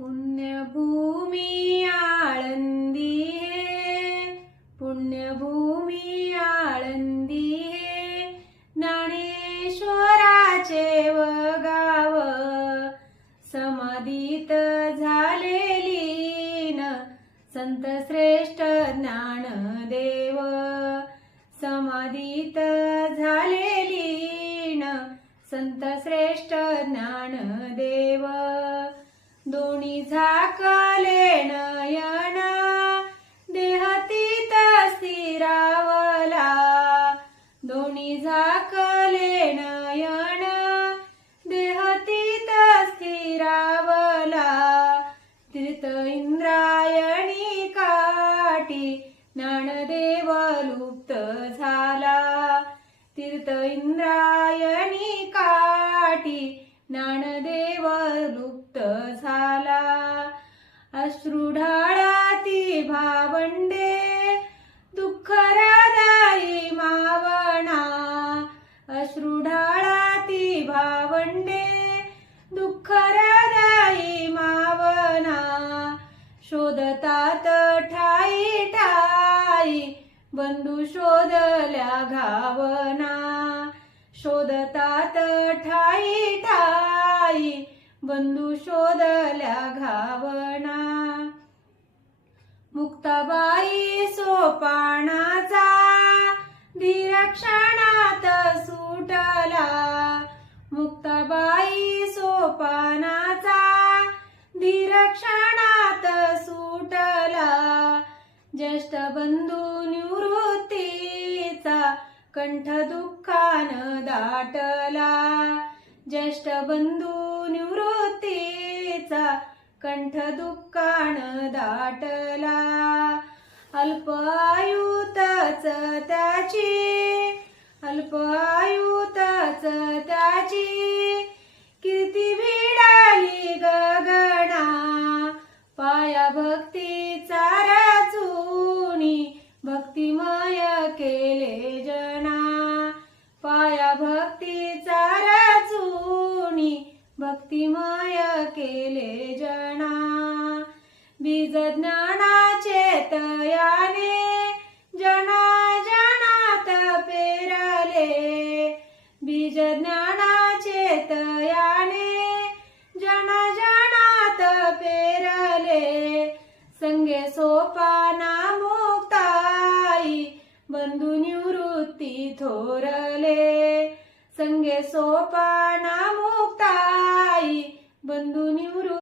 पुण्यभूमी आळंदी हे, पुण्यभूमी आळंदी हे, ज्ञानेश्वराचे व गाव समाधीत झालेली न संत श्रेष्ठ ज्ञानदेव, समाधीत झालेली न संत श्रेष्ठ ज्ञानदेव. दोन्ही झाकले नयन देहतीत स्थिरावला, दोन्ही झाकले नयन देहतीत स्थिरावला. तीर्थ इंद्रायणी काठी ज्ञानदेव लुप्त झाला, तीर्थ इंद्रायणी काठी ज्ञानदेव लुप्त झाला. अश्रू ढाळाती भावंडे दुःख हृदयी मावना, अश्रू ढाळाती भावंडे दुःख हृदयी मावना. शोधतात ठाई ठाई बंधू शोधल्या घावना, शोधतात ठाई ठाई बंधू शोधल्या घावना. मुक्ताबाई सोपानाचा धीर क्षणात सुटला, मुक्ताबाई सोपानाचा धीर क्षणात सुटला. ज्येष्ठ बंधू निवृत्तीचा कंठ दुःखानं दाटला, ज्येष्ठ बंधू निवृत्तीचा कंठ दुःखानं दाटला. अल्प आयुतच त्याची, अल्प आयुतच त्याची कीर्ती भिडाली गगना. पाया भक्तीचा रचुनी भक्तिमय केले जना, पाया भक्तीचा रचुनी भक्तिमय केले जना. बीज ज्ञानाचे तयाने जना जनात पेरले, बीज ज्ञानाचे तयाने जना जनात पेरले. संगे सोपाना मुक्ताई बंधू निवृत्ती थोरले, संगे सोपाना मुक्ताई बंधू निवृत्ती